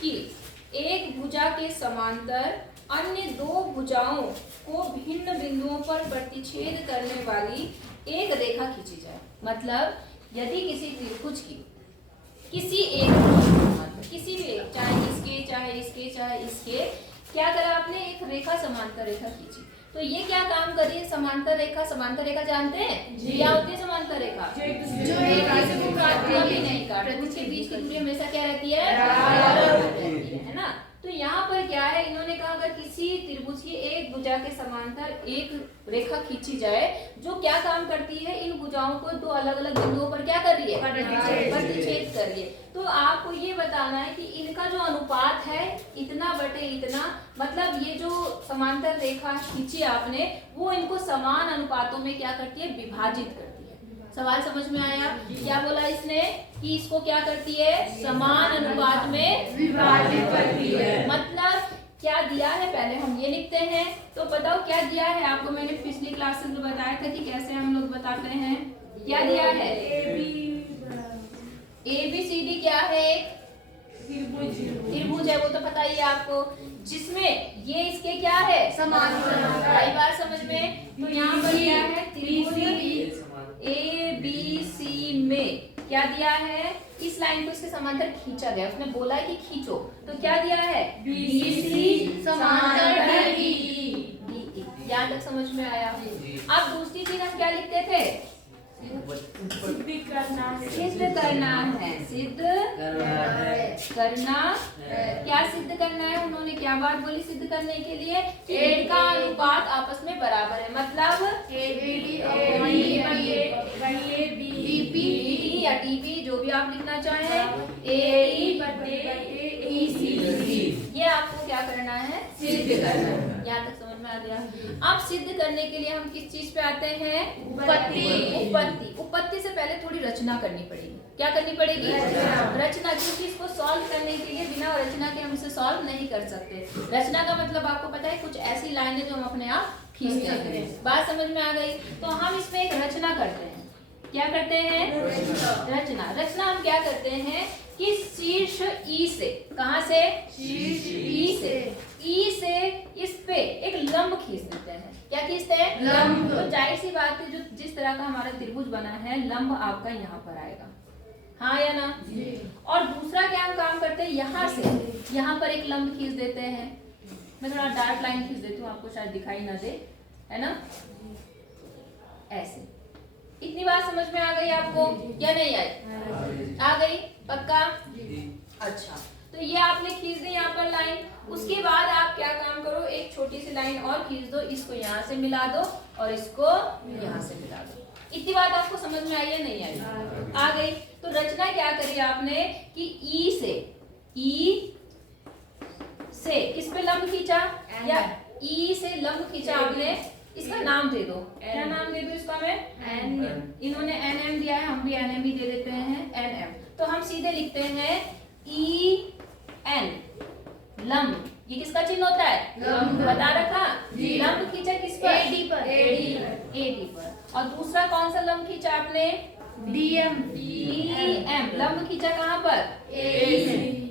की एक भुजा के समांतर अन्य दो भुजाओं को भिन्न बिंदुओं पर प्रतिच्छेद करने वाली एक रेखा खींची जाए। मतलब यदि किसी त्रिभुज की किसी एक किसी भी एक, चाहे इसके चाहे इसके चाहे इसके, क्या करा आपने, एक रेखा समांतर रेखा खींची। तो ये क्या काम कर रही है, समांतर रेखा। समांतर रेखा जानते हैं क्या होती है समांतर रेखा? जो एक दूसरे को काटती नहीं काटती, उसके बीच की दूरी हमेशा क्या रहती है, बराबर रहती है ना। तो यहाँ पर क्या है, इन्होंने कहा अगर किसी त्रिभुज की एक भुजा के समांतर एक रेखा खींची जाए जो क्या काम करती है, इन भुजाओं को दो अलग अलग बिंदुओं पर क्या कर रही है, प्रतिच्छेद कर रही है। तो आपको ये बताना है कि इनका जो अनुपात है इतना बटे इतना, मतलब ये जो समांतर रेखा खींची आपने वो इनको समान अनुपातों में क्या करती है, विभाजित करती है। सवाल समझ में आया? क्या बोला इसने कि इसको क्या करती है, समान अनुपात में विभाजित करती है। मतलब क्या दिया है, पहले हम ये लिखते हैं। तो बताओ क्या दिया है आपको, मैंने पिछली क्लास में बताया था कि कैसे हम लोग बताते हैं। क्या दिया है, ABCD क्या है, त्रिभुज है, वो तो पता ही है आपको, जिसमें ये इसके क्या है, समांतर। कई बार समझ में। तो यहाँ पर क्या है, त्रिभुज ABC में क्या दिया है, इस लाइन को इसके समांतर खींचा गया, उसने बोला है कि खींचो, तो क्या दिया है, BC समांतर DE। यहाँ तक समझ में आया? अब दूसरी चीज हम क्या लिखते थे, सिद्ध करना है, सिद्ध करना। क्या सिद्ध करना है, उन्होंने क्या बात बोली सिद्ध करने के लिए, इनका अनुपात आपस में बराबर है। मतलब AD या DB जो भी आप लिखना चाहें, ये आपको क्या करना है, सिद्ध करना है। यहाँ तक समझ में आ गया? अब सिद्ध करने के लिए हम किस चीज पे आते हैं, उपपत्ति से पहले थोड़ी रचना करनी पड़ेगी। क्या करनी पड़ेगी, रचना, क्योंकि इसको सॉल्व करने के लिए बिना रचना के हम इसे सॉल्व नहीं कर सकते। रचना का मतलब आपको पता है, कुछ ऐसी लाइनें जो हम अपने आप खींचते हैं। बात समझ में आ गई? तो हम इसमें एक रचना करते हैं। क्या करते हैं, रचना हम क्या करते हैं कि शीर्ष E से, कहां से, E से इस पे एक लंब खींच देते हैं। क्या खींचते हैं, लंब। तो जाहिर सी बात है, जो जिस तरह का हमारा त्रिभुज बना है, लंब आपका यहाँ पर आएगा, हाँ या ना। और दूसरा क्या हम काम करते हैं, यहाँ से यहाँ पर एक लंब खींच देते हैं। मैं थोड़ा डार्क लाइन खींच देती हूँ, आपको शायद दिखाई ना दे, है ना, ऐसे। इतनी बात समझ में आ गई आपको या नहीं आई? आ गई, पक्का? अच्छा, तो ये आपने खींच दी यहाँ पर लाइन। उसके बाद आप क्या काम करो, एक छोटी सी लाइन और खींच दो, इसको यहाँ से मिला दो और इसको यहाँ से मिला दो। इतनी बात आपको समझ में आई या नहीं आई? आ गई। तो रचना क्या करी आपने कि E से किस पे लंब खींचा, या E से लंब खींचा आपने, इसका नाम दे दो। क्या नाम दे दो इसका, मैं NM। इन्होंने NM दिया है, हम भी NM ही दे देते हैं, NM। तो हम सीधे लिखते हैं EN, लंब। ये किसका चिन्ह होता है, लंब। बता रखा, लंब खींचा किस पर, AD पर। और दूसरा कौन सा लंब खींचा आपने, DM, लंब खींचा कहाँ पर, AE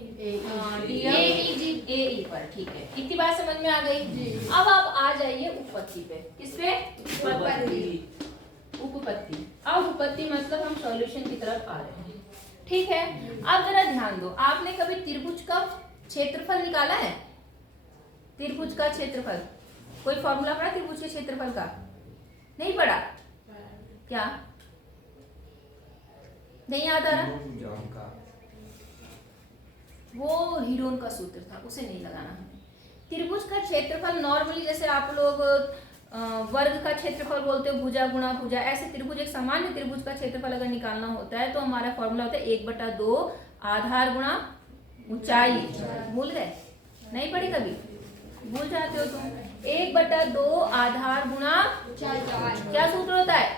पर। ठीक है, इतनी बात समझ में आ गई? अब आप आ जाइए उपपत्ति पे। किस पे, उपपत्ति। अब उपपत्ति मतलब हम सॉल्यूशन की तरफ आ रहे हैं, ठीक है। अब जरा ध्यान दो, आपने कभी त्रिभुज का क्षेत्रफल निकाला है, त्रिभुज का क्षेत्रफल, कोई फॉर्मूला पढ़ा त्रिभुज के क्षेत्रफल का? नहीं पढ़ा? क्या नहीं याद आ रहा? वो हीरोन का सूत्र था, उसे नहीं लगाना हमें। त्रिभुज का क्षेत्रफल नॉर्मली जैसे आप लोग वर्ग का क्षेत्रफल बोलते हो, भुजा गुणा भुजा, ऐसे त्रिभुज, एक सामान्य त्रिभुज का क्षेत्रफल अगर निकालना होता है तो हमारा फॉर्मूला होता है 1/2 आधार गुणा ऊंचाई। भूल गए? नहीं पढ़ी कभी? भूल जाते हो तुम। 1/2 आधार गुणा क्या सूत्र होता है,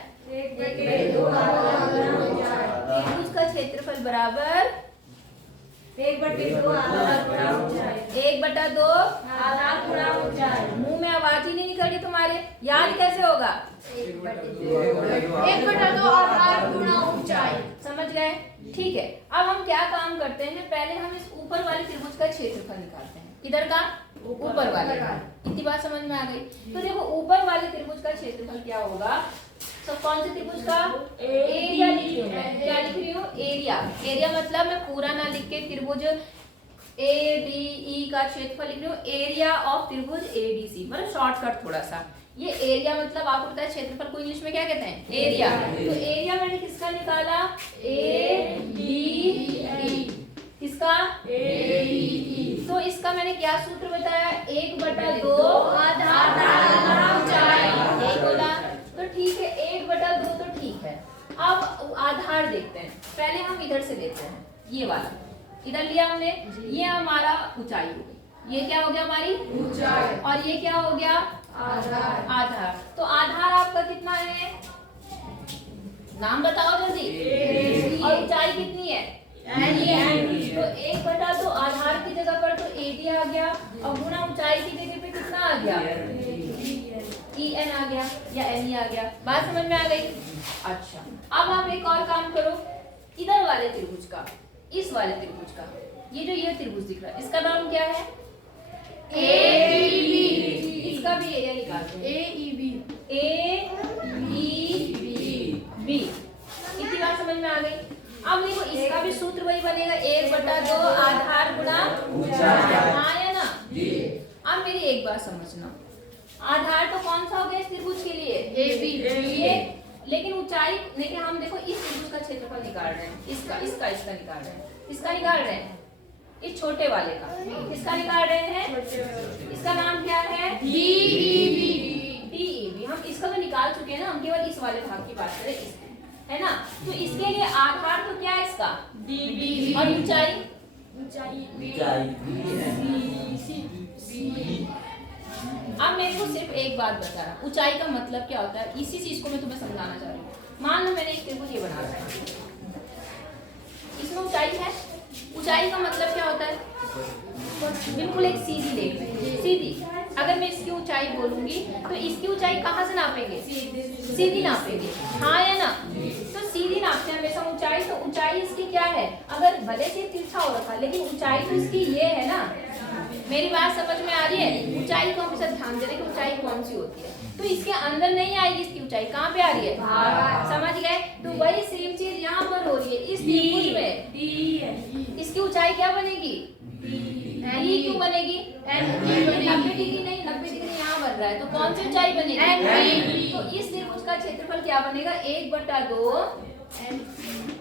त्रिभुज का क्षेत्रफल बराबर 1/2 1/2 आधार गुणा ऊंचाई। मुंह में आवाज ही नहीं निकल रही तुम्हारे, याद कैसे होगा? 1/2 आधार गुणा ऊंचाई। समझ गए? ठीक है, अब हम क्या काम करते हैं, पहले हम इस ऊपर वाले त्रिभुज का क्षेत्रफल निकालते हैं। किधर का? ऊपर वाले का। इतनी बात समझ में आ गई? तो देखो ऊपर वाले त्रिभुज का क्षेत्रफल क्या होगा? तो कौन से त्रिभुज का? एरिया लिख रही हूँ मैं। क्या लिख रही हूँ? एरिया। एरिया मतलब मैं पूरा ना लिख के त्रिभुज ADE का क्षेत्रफल लिख रही हूँ। एरिया ऑफ त्रिभुज ADC, मतलब शॉर्टकट थोड़ा सा। ये एरिया मतलब आपको पता है क्षेत्रफल को इंग्लिश में क्या कहते हैं? एरिया। तो एरिया मैंने किसका निकाला? ADE। किसका? ADE। तो इसका मैंने क्या सूत्र बताया? 1/2 आधार गुणा ऊंचाई। यही बोला। तो ठीक है, 1/2 तो ठीक है। अब आधार देखते हैं। पहले हम इधर से लेते हैं, ये वाला इधर लिया हमने, ये हमारा ऊंचाई हो गई। ये क्या हो गया? हमारी ऊंचाई। और ये क्या हो गया? आधार। आधार। तो आधार आपका कितना है? नाम बताओ जल्दी। और ऊंचाई कितनी है? तो 1/2 आधार की जगह पर तो AD आ गया, और गुणा ऊंचाई की जगह पे कितना आ गया? EN आ गया या NE आ गया। बात समझ में आ गई? अच्छा, अब आप एक और काम करो, इधर वाले त्रिभुज का, इस वाले त्रिभुज का, ये त्रिभुज दिख रहा है, इसका नाम क्या है? AEB। इसका भी एरिया निकालते हैं। AEB। इतनी बात समझ में आ गई? अब देखो इसका भी सूत्र वही बनेगा, 1/2 आधार गुणा ऊंचाई। हाँ या ना? अब मेरी एक बात समझना, आधार तो कौन सा हो गया इस त्रिभुज के लिए? AB। लेकिन ऊंचाई, लेकिन हम देखो इस त्रिभुज का क्षेत्रफल निकाल रहे हैं, इसका निकाल रहे हैं, इसका निकाल रहे हैं, इस छोटे वाले का इसका निकाल रहे हैं। इसका नाम क्या है? DEB। हम इसका तो निकाल चुके हैं ना, हम केवल इस वाले भाग की बात करें, इसकी, है ना? तो इसके लिए आधार तो क्या है इसका? DB। और ऊंचाई? अब मेरे को सिर्फ एक बात बता रहा, ऊंचाई का मतलब क्या होता है, इसी चीज को मैं तुम्हें समझाना चाह रही हूँ। मान लो मैंने एक त्रिभुज ये बना रखा है, इसमें ऊंचाई है। ऊंचाई का मतलब क्या होता है? बिल्कुल एक सीधी रेखा, सीधी। अगर मैं इसकी ऊंचाई बोलूंगी तो इसकी ऊंचाई कहाँ से नापेंगे? सीधी नापेंगे। हाँ या ना? तो सीधी नापते हैं हमेशा ऊंचाई। तो ऊंचाई इसकी क्या है? अगर भले से तिरछा हो रखा, लेकिन ऊंचाई तो इसकी ये है ना। मेरी बात समझ में आ रही है? ऊंचाई को हमेशा ध्यान देने की ऊंचाई कौन सी होती है, तो इसके अंदर नहीं आएगी इसकी ऊंचाई, कहाँ पे आ रही है? समझ गए? तो वही सेम चीज यहाँ पर हो रही है इस त्रिभुज में। इसकी ऊंचाई क्या बनेगी? D क्यों बनेगी? 90 डिग्री नहीं, 90 डिग्री यहाँ बन रहा है, तो कौन सी ऊंचाई बनेगी? तो इस त्रिभुज का क्षेत्रफल क्या बनेगा? 1/2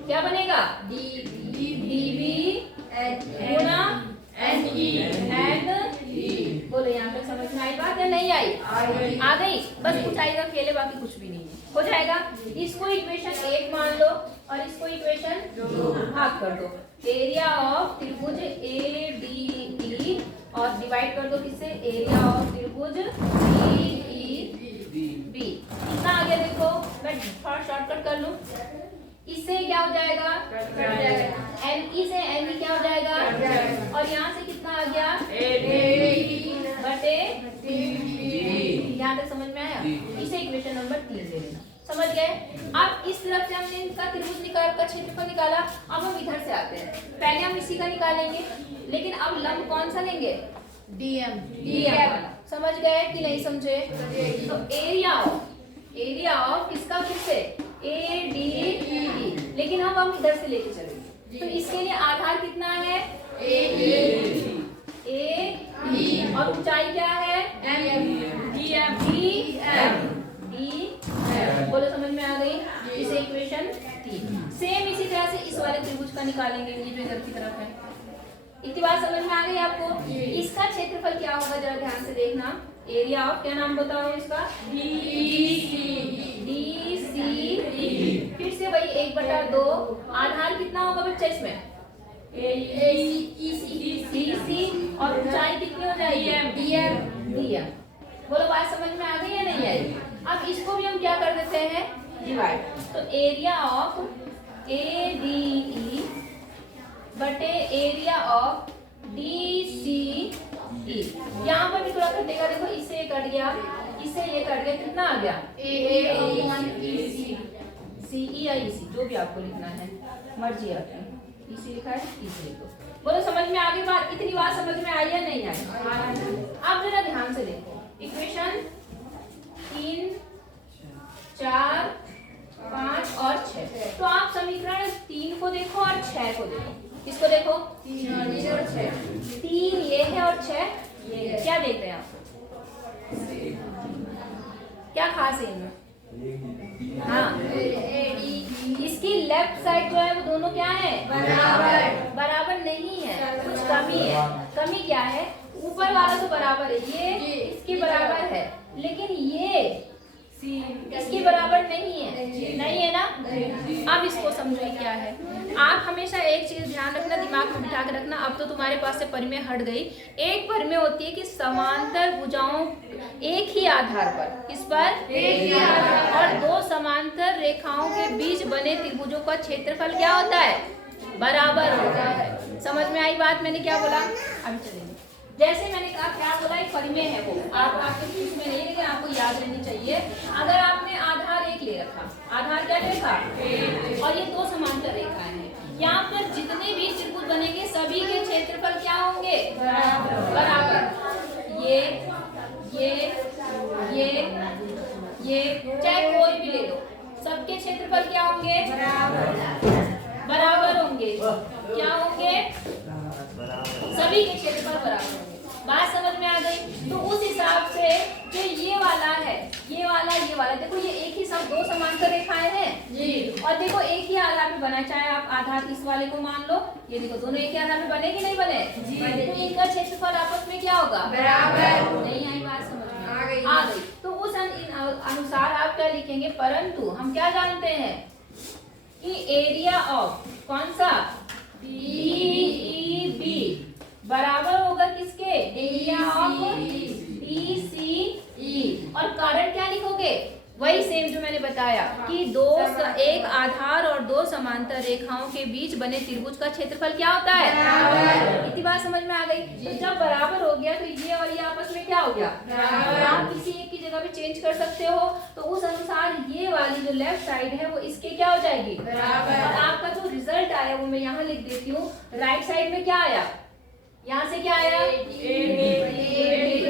क्या बनेगा? DB गुणा NE। बोलो यहाँ तक समझ में आई बात या नहीं आई? आ गई। बस ऊंचाई का खेल है, बाकी कुछ भी नहीं है, हो जाएगा। इसको इक्वेशन 1 मान लो और इसको इक्वेशन 2 भाग कर दो। एरिया ऑफ त्रिभुज ADE और डिवाइड कर दो किससे? एरिया ऑफ त्रिभुज DEB। कितना आ गया देखो, मैं थोड़ा शॉर्टकट कर लूं, इससे क्या हो जाएगा? NE से NE क्या हो जाएगा? और यहाँ से कितना आ गया? बटे यहाँ तक समझ में आया? इसे इक्वेशन नंबर 3 ले लेना। समझ गए? अब इस तरफ से हमने इनका त्रिभुज निकाल का क्षेत्रफल निकाला। अब हम इधर से आते हैं, पहले हम इसी का निकालेंगे, लेकिन अब लंब कौन सा लेंगे? DM वाला। समझ गए कि नहीं समझे? तो एरिया ऑफ किसका? किससे? ADE। लेकिन हम इधर से लेके चलेंगे, तो इसके लिए आधार कितना है? AE। और ऊंचाई क्या है? DM। बोलो समझ में आ गई? इसे इक्वेशन 3। सेम इसी तरह से इस वाले त्रिभुज का निकालेंगे, ये जो इधर की तरफ है। इतनी बात समझ में आ गई आपको? इसका क्षेत्रफल क्या होगा जरा ध्यान से देखना। एरिया ऑफ, क्या नाम बताओ इसका? DC। फिर से वही 1/2। आधार कितना होगा बच्चा इसमें? EC। और ऊंचाई कितनी हो जाएगी? DM। बोलो बात समझ में आ गई या नहीं आई? अब इसको भी हम क्या कर देते हैं? डिवाइड। तो एरिया ऑफ ADE बटे एरिया ऑफ DC ई। यहाँ पर भी थोड़ा कटेगा, देखो इससे ये कट गया, इससे ये कट गया, कितना आ गया सी ई या ई सी, जो भी आपको लिखना है मर्जी आपकी। इसी लिखा है, इसी लिखो। बोलो समझ में आ गई बात? इतनी बात समझ में आई या नहीं आई? अब जरा ध्यान से देखो, इक्वेशन 3, 4, 5 और 6। तो आप समीकरण 3 को देखो और 6 को देखो। किसको देखो? 3 और 6। 3 ये है और 6 ये है। क्या देख रहे हैं आप? क्या खास है इनमें? हाँ, इसकी लेफ्ट साइड जो है वो दोनों क्या है? बराबर नहीं है, कुछ कमी है। कमी क्या है? ऊपर वाला तो बराबर है, ये इसके बराबर है, लेकिन ये इसके बराबर नहीं है। नहीं है ना? अब इसको समझो क्या है। आप हमेशा एक चीज ध्यान रखना, दिमाग में बिठा के रखना। अब तो तुम्हारे पास से परिमेय हट गई। एक परिमेय होती है कि समांतर भुजाओं एक ही आधार पर, इस पर एक ही आधार और दो समांतर रेखाओं के बीच बने त्रिभुजों का क्षेत्रफल क्या होता है? बराबर होता है। समझ में आई बात? मैंने क्या बोला? अभी चलेंगे। जैसे मैंने कहा क्या बोला, एक परिमेय है वो आपके बीच में नहीं, लेकिन आपको याद रहनी चाहिए। अगर आपने आधार एक ले रखा, आधार क्या ले रखा? और ये दो समांतर रेखाएं हैं, यहाँ पर जितने भी त्रिभुज बनेंगे सभी के क्षेत्रफल क्या होंगे? बराबर। ये चाहे कोई भी ले लो, सबके क्षेत्रफल क्या होंगे? बराबर होंगे। क्या होंगे? सभी के क्षेत्रफल बराबर होंगे। बात समझ में आ गई? तो उस हिसाब से जो ये वाला है, ये वाला देखो, ये एक ही सब दो समांतर रेखाएं हैं जी। और देखो एक ही आधार पे बना, चाहे आप आधार इस वाले को मान लो, ये देखो दोनों एक ही आधार पे बने कि नहीं बने जी। तो इनका क्षेत्रफल आपस में क्या होगा? बराबर। नहीं आई बात समझ में? आ गई। तो उस अनुसार आप क्या लिखेंगे? परंतु हम क्या जानते हैं कि एरिया ऑफ कौन सा? BEB बराबर होगा किसके? Area of BCE। और कारण क्या लिखोगे? वही सेम जो मैंने बताया कि एक आधार और दो समांतर रेखाओं के बीच बने त्रिभुज का क्षेत्रफल क्या होता है? इतनी बात समझ में आ गई? तो जब बराबर हो गया तो ये और ये आपस में क्या हो गया? आप किसी एक की जगह पे चेंज कर सकते हो। तो उस अनुसार ये वाली जो लेफ्ट साइड है वो इसके क्या हो जाएगी? बराबर। और आपका जो रिजल्ट आया वो मैं यहाँ लिख देती हूँ। राइट साइड में क्या आया? यहाँ से क्या आया?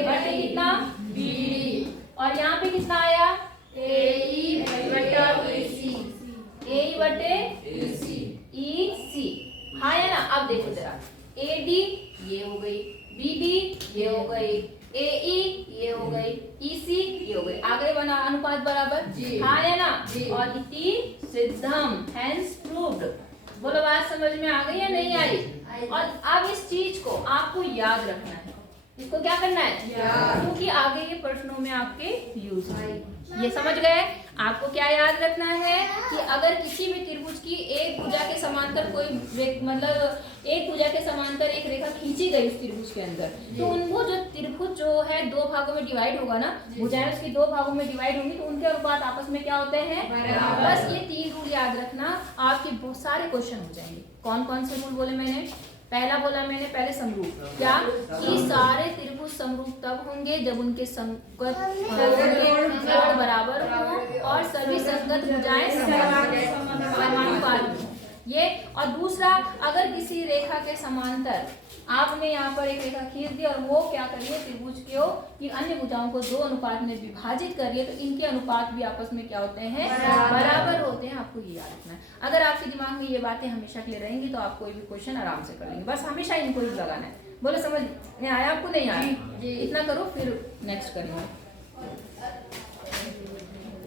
बटे कितना? और यहाँ पे कितना आया? AE बटे EC। हाँ या ना? अब देखो जरा, AD ये हो गई, BD ये हो गई, AE ये हो गई, EC ये हो गई। आ गए बना अनुपात बराबर? हाँ या ना? और इति सिद्धम, हेंस प्रूव्ड। बोलो बात समझ में आ गई या नहीं आई? और अब इस चीज को आपको याद रखना है। इसको क्या करना है? क्योंकि आगे ये प्रश्नों में आपके यूज है। ये समझ गए? आपको क्या याद रखना है कि अगर किसी भी त्रिभुज की एक भुजा के समांतर कोई मतलब एक भुजा के समांतर एक रेखा खींची गई उस त्रिभुज के अंदर, तो उनको जो त्रिभुज जो है दो भागों में डिवाइड होगा ना, भुजाएं उसकी दो भागों में डिवाइड होंगी, तो उनके अनुपात आपस में क्या होते हैं? बस ये 3 रूल याद रखना, आपके बहुत सारे क्वेश्चन हो जाएंगे। कौन कौन से रूल बोले मैंने? पहला बोला मैंने पहले समरूप, क्या कि सारे त्रिभुज समरूप तब होंगे जब उनके संगत कोण बराबर हो और सभी संगत भुजाएं समानुपाती हो। ये और दूसरा, अगर किसी रेखा के समांतर आपने यहाँ पर एक रेखा खींच दी और वो क्या करिए त्रिभुज को कि अन्य भुजाओं को 2 अनुपात में विभाजित करिए, तो इनके अनुपात भी आपस में क्या होते हैं? बराबर होते हैं। आपको ये याद रखना है। अगर आपके दिमाग में ये बातें हमेशा क्लियर रहेंगी तो आप कोई भी क्वेश्चन आराम से कर लेंगे। बस हमेशा इनको ही लगाना है। बोलो समझ में आया आपको? नहीं आया? इतना करो, फिर नेक्स्ट करेंगे।